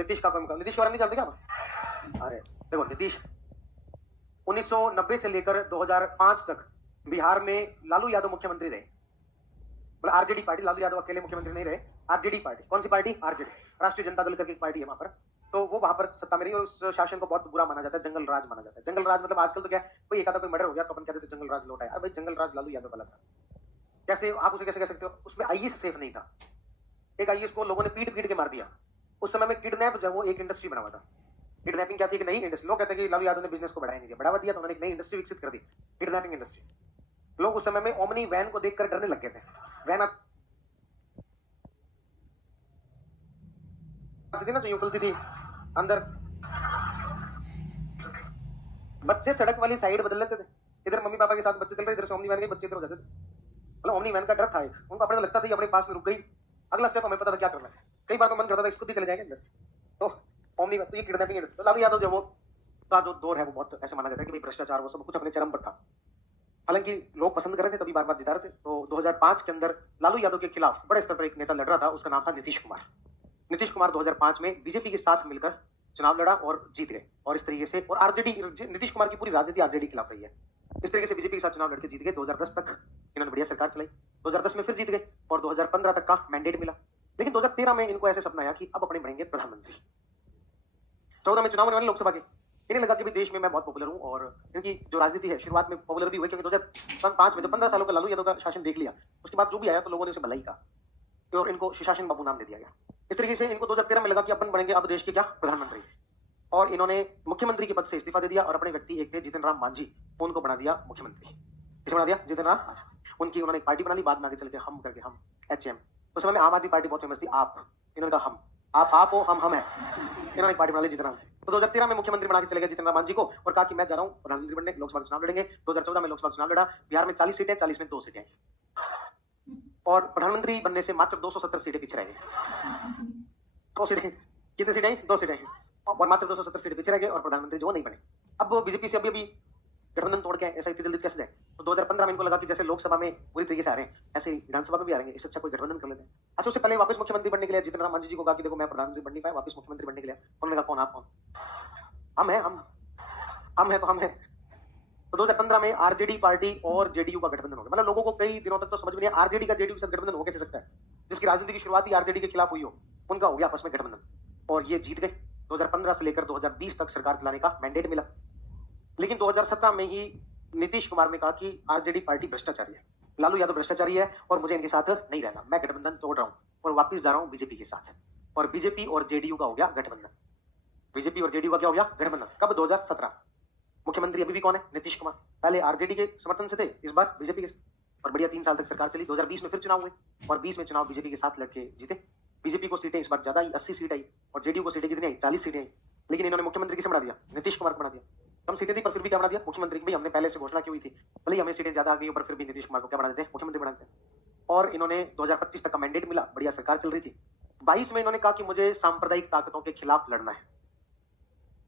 नीतीश का नीतीश के बारे में नहीं जानते क्या आप? अरे देखो नीतीश 1990 से लेकर 2005 तक बिहार में लालू यादव मुख्यमंत्री रहे। मतलब आरजेडी पार्टी, लालू यादव अकेले मुख्यमंत्री नहीं रहे, आरजेडी पार्टी। कौन सी पार्टी? आरजेडी, राष्ट्रीय जनता दल करके एक पार्टी है वहां पर। तो वो वहां पर सत्ता में रही और उस शासन को बहुत बुरा माना जाता है, जंगल राज माना जाता है। जंगल राज मतलब आजकल तो क्या है, कोई एक आधा कोई मर्डर हो गया तो अपन कहते थे जंगल राज लौटा है। अरे भाई जंगल राज लालू यादव वाला था। कैसे आप उसे कैसे कह सकते हो? उसमें आईएएस सेफ नहीं था। एक आईएएस को लोगों ने पीट पीट के मार दिया। उस समय में किडनैप जो वो एक इंडस्ट्री बना हुआ था। किडनैपिंग क्या थी? एक नई इंडस्ट्री। लोग कहते हैं कि लालू यादव ने बिजनेस को बढ़ाया नहीं दिया, बढ़ावा दिया तो उन्होंने एक नई इंडस्ट्री विकसित कर दी, किडनैपिंग इंडस्ट्री। लोग उस समय में ओमनी वैन को देखकर डरने लग गए थे। वैन आती थी ना, जो यूं खुलती थी अंदर, बच्चे सड़क वाली साइड बदल लेते थे। इधर मम्मी पापा के साथ बच्चे चल रहे, इधर से ओमनी वैन के बच्चे इधर हो जाते थे। मतलब ओमनी वैन का डर था एक, उनको अपने को लगता था कि अपने पास में रुक गई, अगला स्टेप हमें पता था क्या करना है। कई बार तो मन करता था इसको भी चले जाएंगे अंदर। तो ओमनी वैन तो ये किडनैपिंग इंडस्ट्री। तो लालू यादव जो वो का जो दौर है वो बहुत ऐसे माना जाता है कि भाई भ्रष्टाचार वो सब कुछ अपने चरम पर था। हालांकि लोग पसंद कर रहे थे तभी बार बार जिता रहे थे। तो 2005 के अंदर लालू यादव के खिलाफ बड़े स्तर पर एक नेता लड़ रहा था, उसका नाम था नीतीश कुमार। नीतीश कुमार 2005 में बीजेपी के साथ मिलकर चुनाव लड़ा और जीत गए। और इस तरीके से, और आरजेडी, नीतीश कुमार की पूरी राजनीति आरजेडी के खिलाफ रही है। इस तरीके से बीजेपी के साथ चुनाव लड़के जीत गए। 2010 तक इन्होंने बढ़िया सरकार चलाई, 2010 में फिर जीत गए और 2015 तक का मैंडेट मिला। लेकिन 2013 में इनको ऐसे सपना आया कि अब अपने बनेंगे प्रधानमंत्री। 14 में चुनाव होने वाले लोकसभा के, इन्हें लगा कि भी देश में मैं बहुत पॉपुलर हूं। और इनकी जो राजनीति है शुरुआत में पॉपुलर भी हुई, क्योंकि 2005 में जब 15 सालों का लालू यादव का शासन देख लिया, उसके बाद जो भी आया तो लोगों ने उसे भलाई कहा और इनको सुशासन बाबू नाम दे दिया गया। इस तरीके से इनको 2013 में लगा कि अपन बनेंगे अब देश के क्या प्रधानमंत्री। और इन्होंने मुख्यमंत्री के पद से इस्तीफा दे दिया और अपने व्यक्ति एक थे जीतन राम मांझी, उनको बना दिया मुख्यमंत्री। किसे बना दिया? जीतन राम मांझी। उनकी उन्होंने एक पार्टी बना ली, बाद में आगे चल के हम करके, हम एचएम। उस समय में आम आदमी पार्टी बहुत फेमस थी, आप, इन्होंने कहा हम, आप हो, हम है। इन्होंने एक पार्टी बना ली जीतन राम। तो 2013 में मुख्यमंत्री बना के चले गए जीतन राम मांझी को और कहा कि मैं जा रहा हूं प्रधानमंत्री बनने, लोकसभा चुनाव लड़ेंगे। 2014 में लोकसभा चुनाव लड़ा, बिहार में 40 सीटें, 40 में 2 सीटें और प्रधानमंत्री बनने से मात्र 270 सीटें पीछे रह गए। 2 सीटें, कितनी सीटें? 2 सीटें और मात्र 270 सीटें पीछे रह गए और प्रधानमंत्री जो नहीं बने। अब वो बीजेपी से अभी गठबंधन तोड़ के ऐसा इतनी जल्दी कैसे जाए? तो 2015 में इनको लगा कि जैसे लोकसभा में पूरी तरीके से आ रहे हैं, ऐसे विधानसभा में भी आ रहे हैं, इससे अच्छा कोई गठबंधन कर लेते हैं। अच्छा, उससे पहले वापस मुख्यमंत्री बनने के लिए जीतन राम मांझी जी को कहा कि देखो मैं प्रधानमंत्री बन नहीं पाया, वापस मुख्यमंत्री बनने के लिए। उन्होंने कहा कौन आप? कौन? हम हैं, हम हैं तो हम हैं। तो 2015 में आरजेडी पार्टी और जेडीयू का गठबंधन हो गया। मतलब लोगों को कई दिनों तक तो समझ में नहीं आया आरजेडी का जेडीयू के साथ गठबंधन हो कैसे सकता है, जिसकी राजनीति की शुरुआत ही आरजेडी के खिलाफ हुई हो, उनका हो गया आपस में गठबंधन और ये जीत गए। 2015 से लेकर 2020 तक सरकार चलाने का मैंडेट मिला। लेकिन 2017 में ही नीतीश कुमार ने कहा कि आरजेडी पार्टी भ्रष्टाचारी है, लालू यादव भ्रष्टाचारी है और मुझे इनके साथ नहीं रहना, मैं गठबंधन तोड़ रहा हूं और वापस जा रहा हूं बीजेपी के साथ। और बीजेपी और जेडीयू का हो गया गठबंधन। बीजेपी और जेडीयू का क्या हो गया? गठबंधन। कब? 2017। मुख्यमंत्री अभी भी कौन है? नीतीश कुमार। पहले आरजेडी के समर्थन से थे, इस बार बीजेपी के। और बढ़िया 3 साल तक सरकार चली। 2020 में फिर चुनाव हुए और 20 में चुनाव बीजेपी के साथ लड़के जीते। बीजेपी को सीटें इस बार ज्यादा आई, 80 सीट आई और जेडीयू को सीटें कितनी आई? 40 सीटें आई। लेकिन इन्होंने मुख्यमंत्री किसे बना दिया? नीतीश कुमार को बना दिया। कम सीटें थी पर फिर भी क्या बना दिया? मुख्यमंत्री की। भाई हमने पहले से घोषणा की हुई थी, भले ही हमें सीटें ज्यादा आ गई पर फिर भी नीतीश कुमार को क्या बना देते हैं? मुख्यमंत्री बना देते हैं। और इन्होंने 2025 तक का मैंडेट मिला, बढ़िया सरकार चल रही थी। 22 में इन्होंने कहा कि मुझे सांप्रदायिक ताकतों के खिलाफ लड़ना है।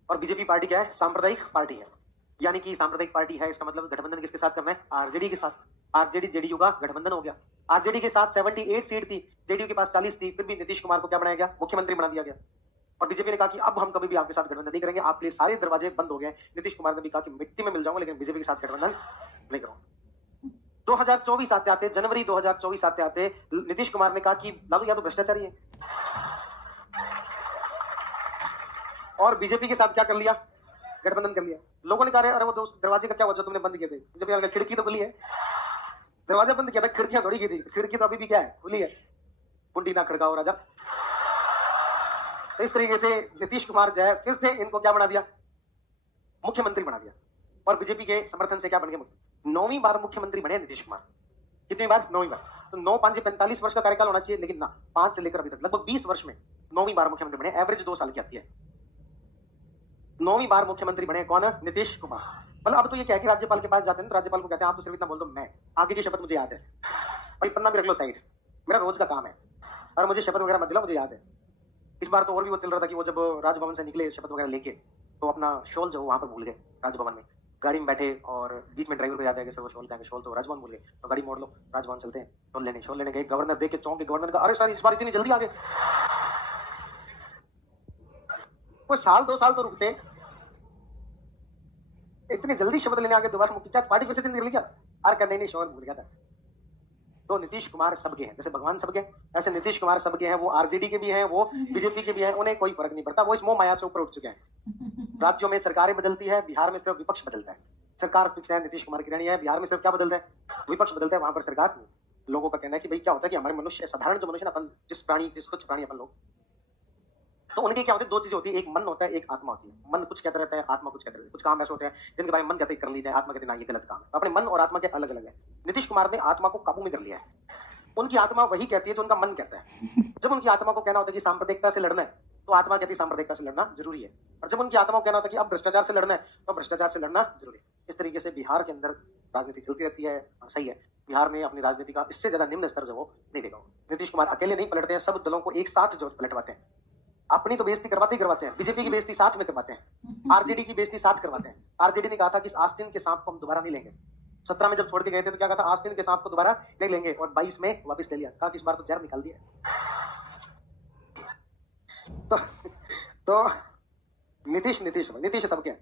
और बीजेपी पार्टी क्या है? सांप्रदायिक पार्टी है। यानी कि सांप्रदायिक पार्टी है, इसका मतलब गठबंधन किसके साथ करना है? आरजेडी के साथ। आरजेडी जेडीयू का गठबंधन हो गया। आरजेडी के साथ 78 सीट थी, जेडीयू के पास 40 थी, फिर भी नीतीश कुमार को क्या बनाया गया? मुख्यमंत्री बना दिया गया। और बीजेपी ने कहा कि अब हम कभी भी आपके साथ गठबंधन नहीं करेंगे, आपके लिए सारे दरवाजे बंद हो गए। नीतीश कुमार ने भी कहा कि मिट्टी में मिल जाऊंगा लेकिन बीजेपी के साथ गठबंधन नहीं करूंगा। 2024 आते आते, जनवरी 2024 आते आते नीतीश कुमार ने कहा कि लालू यादव भ्रष्टाचारी है और बीजेपी के साथ क्या कर लिया? गठबंधन कर लिया। लोगों ने कहा अरे वो दोस्त दरवाजे का क्या हुआ जो तुमने बंद किए थे? जब खिड़की तो खुली है, दरवाजा बंद किया था, खिड़कियां थोड़ी की थी, खिड़की तो अभी भी क्या है? खुली है। कुंडी ना खड़काओ राजा। तो इस तरीके से नीतीश कुमार जो है फिर से इनको क्या बना दिया? मुख्यमंत्री बना दिया। और बीजेपी के समर्थन से क्या बन गए? 9वीं बार मुख्यमंत्री बने नीतीश कुमार। कितनी बार? 9वीं बार। तो 9 5 45 वर्ष का कार्यकाल होना चाहिए, लेकिन ना, 5 से लेकर अभी तक लगभग 20 वर्ष में 9वीं बार मुख्यमंत्री बने। एवरेज 2 साल की आती है। 9वीं बार मुख्यमंत्री बने कौन? नीतीश कुमार। मतलब अब तो ये क्या है कि राज्यपाल के पास जाते हैं तो राज्यपाल को कहते हैं आप तो सिर्फ इतना बोल दो, मैं आगे की शपथ मुझे याद है, भाई पन्ना भी रख लो साइड, मेरा रोज का काम है और मुझे शपथ वगैरह मत दिलाओ, मुझे याद है। इस बार तो और भी वो चल रहा था कि वो जब राजभवन से निकले शपथ वगैरह लेके तो अपना शॉल जो वहां पर भूल गए राजभवन में। गाड़ी में बैठे और बीच में ड्राइवर को याद है कि सर वो शॉल क्या है, शॉल तो राजभवन भूल गए, तो गाड़ी मोड़ लो, राजभवन चलते हैं। शॉल लेने गए, गवर्नर देख के चौंक के, गवर्नर का अरे सर इस बार इतनी जल्दी आ गए। कोई साल 2 साल तो रुकते। इतनी जल्दी शब्द लेने आगे दोबारा मुक्ति, क्या पार्टी फिर से निकल गया? अरे कहते नहीं, शोर भूल गया था। तो नीतीश कुमार सबके हैं, जैसे भगवान सबके, ऐसे नीतीश कुमार सबके हैं। वो आरजेडी के भी हैं, वो बीजेपी के भी हैं, उन्हें कोई फर्क नहीं पड़ता। वो इस मोह माया से ऊपर उठ चुके हैं। राज्यों में सरकारें बदलती है, बिहार में सिर्फ विपक्ष बदलता है। सरकार फिक्स है, नीतीश कुमार की रहनी है। बिहार में सिर्फ क्या बदलता है? विपक्ष बदलता है, वहां पर सरकार नहीं। लोगों का कहना है कि भाई क्या होता है कि हमारे मनुष्य, साधारण जो मनुष्य ना, अपन जिस प्राणी, जिस कुछ प्राणी अपन लोग, तो उनकी क्या होती है? दो चीजें होती है, एक मन होता है, एक आत्मा होती है। मन कुछ कहता रहता है, आत्मा कुछ कहता रहता है। कुछ काम ऐसे होते हैं जिनके बारे में मन कहते कर लीजिए, आत्मा कहते ना ये गलत काम है। तो अपने मन और आत्मा के अलग अलग है। नीतीश कुमार ने आत्मा को काबू में कर लिया है। उनकी आत्मा वही कहती है जो उनका मन कहता है। जब उनकी आत्मा को कहना होता है कि सांप्रदायिकता से लड़ना है, तो आत्मा कहती है सांप्रदायिकता से लड़ना जरूरी है। और जब उनकी आत्मा को कहना होता है कि अब भ्रष्टाचार से लड़ना है, तो भ्रष्टाचार से लड़ना जरूरी है। इस तरीके से बिहार के अंदर राजनीति चलती रहती है। और सही है, बिहार ने अपनी राजनीति का इससे ज्यादा निम्न स्तर जो वो नहीं देखा। नीतीश कुमार अकेले नहीं पलटते हैं, सब दलों को एक साथ जो पलटवाते हैं। अपनी तो बेइज्जती करवाते ही करवाते हैं, बीजेपी की बेइज्जती साथ में करवाते हैं, आरजेडी की बेइज्जती साथ करवाते हैं। आरजेडी ने कहा था कि इस आस्तीन के सांप को हम दोबारा नहीं लेंगे। 17 में जब छोड़ के गए थे तो क्या कहा था? आस्तीन के सांप को दोबारा नहीं लेंगे। और 22 में वापस ले लिया, कहा कि इस बार तो जहर निकाल दिया। तो नीतीश सबके हैं।